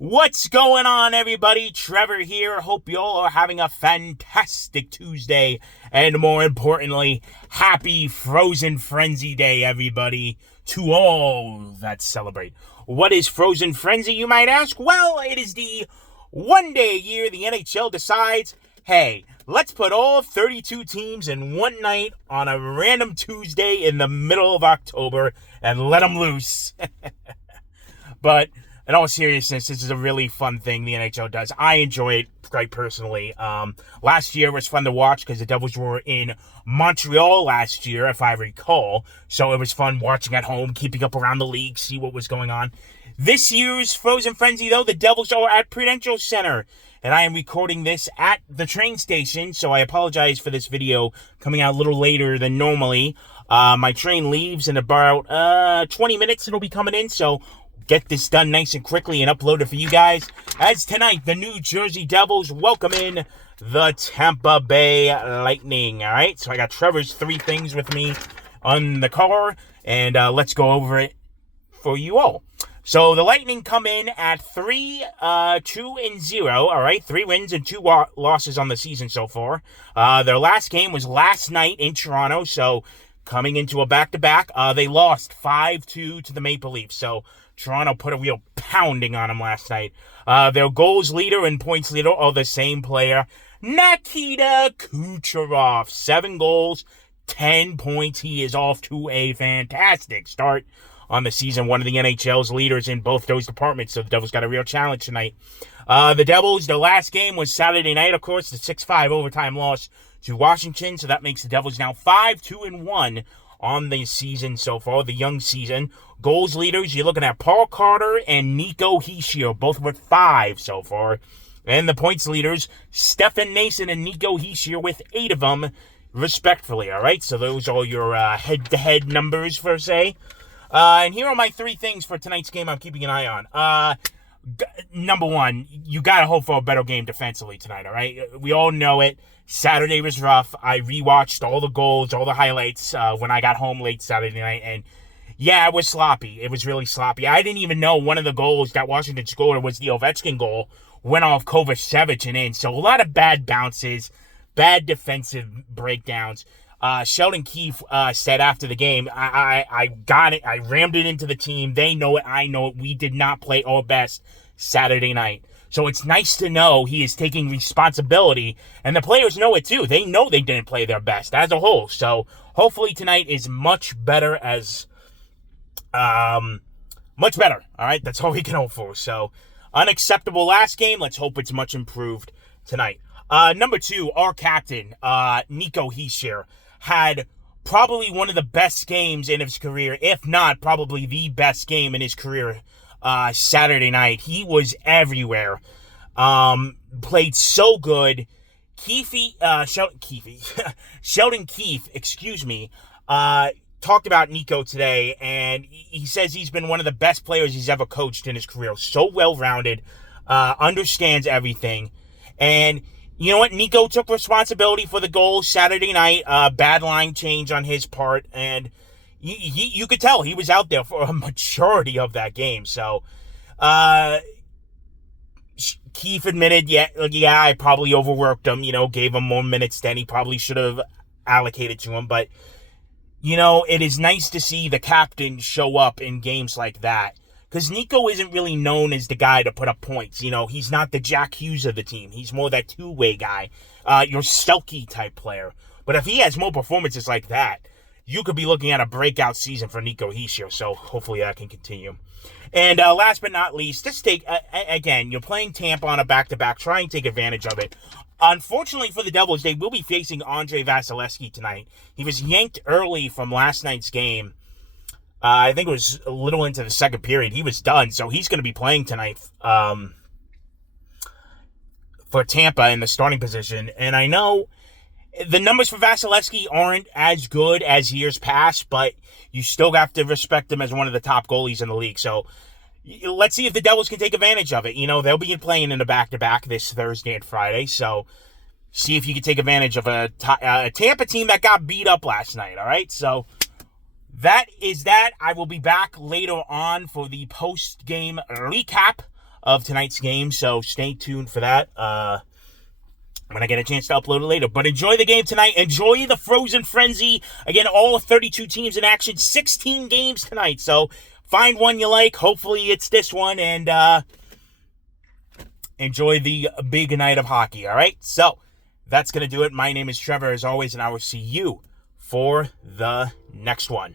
What's going on, everybody? Trevor here. Hope you all are having a fantastic Tuesday, and more importantly, happy Frozen Frenzy Day, everybody, to all that celebrate. What is Frozen Frenzy, you might ask? Well, it is the one day a year the NHL decides, hey, let's put all 32 teams in one night on a random Tuesday in the middle of October and let them loose. But in all seriousness, this is a really fun thing the NHL does. I enjoy it quite personally. Last year was fun to watch because the Devils were in Montreal last year, if I recall. So it was fun watching at home, keeping up around the league, see what was going on. This year's Frozen Frenzy, though, the Devils are at Prudential Center. And I am recording this at the train station, so I apologize for this video coming out a little later than normally. My train leaves in about 20 minutes. It'll be coming in, so get this done nice and quickly and upload it for you guys. As tonight, the New Jersey Devils welcome in the Tampa Bay Lightning. All right, so I got Trevor's three things with me on the car, and let's go over it for you all. So the Lightning come in at 3-2-0. All right, 3 wins and 2 losses on the season so far. Their last game was last night in Toronto, so coming into a back-to-back, they lost 5-2 to the Maple Leafs. So Toronto put a real pounding on them last night. Their goals leader and points leader are the same player, Nikita Kucherov. 7 goals, 10 points. He is off to a fantastic start on the season. One of the NHL's leaders in both those departments. So the Devils got a real challenge tonight. The Devils, their last game was Saturday night, of course, the 6-5 overtime loss to Washington. So that makes the Devils now 5-2-1 on the season so far, the young season. Goals leaders, you're looking at Paul Carter and Nico Hischier, both with 5 so far. And the points leaders, Stefan Nason and Nico Hischier with 8 of them, respectfully, all right? So those are your head-to-head numbers, per se. And here are my 3 things for tonight's game I'm keeping an eye on. Number 1, you got to hope for a better game defensively tonight, all right? We all know it. Saturday was rough. I rewatched all the goals, all the highlights when I got home late Saturday night, and yeah, it was sloppy. It was really sloppy. I didn't even know one of the goals that Washington scored was the Ovechkin goal, went off Kovacevic and in. So a lot of bad bounces, bad defensive breakdowns. Sheldon Keefe said after the game, I got it. I rammed it into the team. They know it. I know it. We did not play our best Saturday night. So it's nice to know he is taking responsibility, and the players know it too. They know they didn't play their best as a whole. So hopefully tonight is much better much better. All right, that's all we can hope for. So unacceptable last game. Let's hope it's much improved tonight. Number 2, our captain, Nico Hischier, had probably one of the best games in his career, if not probably the best game in his career Saturday night. He was everywhere. Played so good. Sheldon Keefe, excuse me, talked about Nico today, and he says he's been one of the best players he's ever coached in his career. So well-rounded, understands everything. And you know what? Nico took responsibility for the goal Saturday night. Bad line change on his part, and you could tell he was out there for a majority of that game. So, Keefe admitted, yeah, I probably overworked him, gave him more minutes than he probably should have allocated to him. But, it is nice to see the captain show up in games like that. Because Nico isn't really known as the guy to put up points. He's not the Jack Hughes of the team. He's more that two-way guy, your Selke type player. But if he has more performances like that, you could be looking at a breakout season for Nico Hischier, so hopefully that can continue. And last but not least, just take, again, you're playing Tampa on a back-to-back. Try and take advantage of it. Unfortunately for the Devils, they will be facing Andrei Vasilevskiy tonight. He was yanked early from last night's game. I think it was a little into the second period. He was done, so he's going to be playing tonight for Tampa in the starting position. And I know the numbers for Vasilevskiy aren't as good as years past, but you still have to respect him as one of the top goalies in the league. So let's see if the Devils can take advantage of it. They'll be playing in a back-to-back this Thursday and Friday, so see if you can take advantage of a Tampa team that got beat up last night, all right? So that is that. I will be back later on for the post-game recap of tonight's game, so stay tuned for that. When I get a chance to upload it later. But enjoy the game tonight. Enjoy the Frozen Frenzy. Again, all 32 teams in action. 16 games tonight. So find one you like. Hopefully it's this one. And enjoy the big night of hockey. All right? So that's going to do it. My name is Trevor, as always, and I will see you for the next one.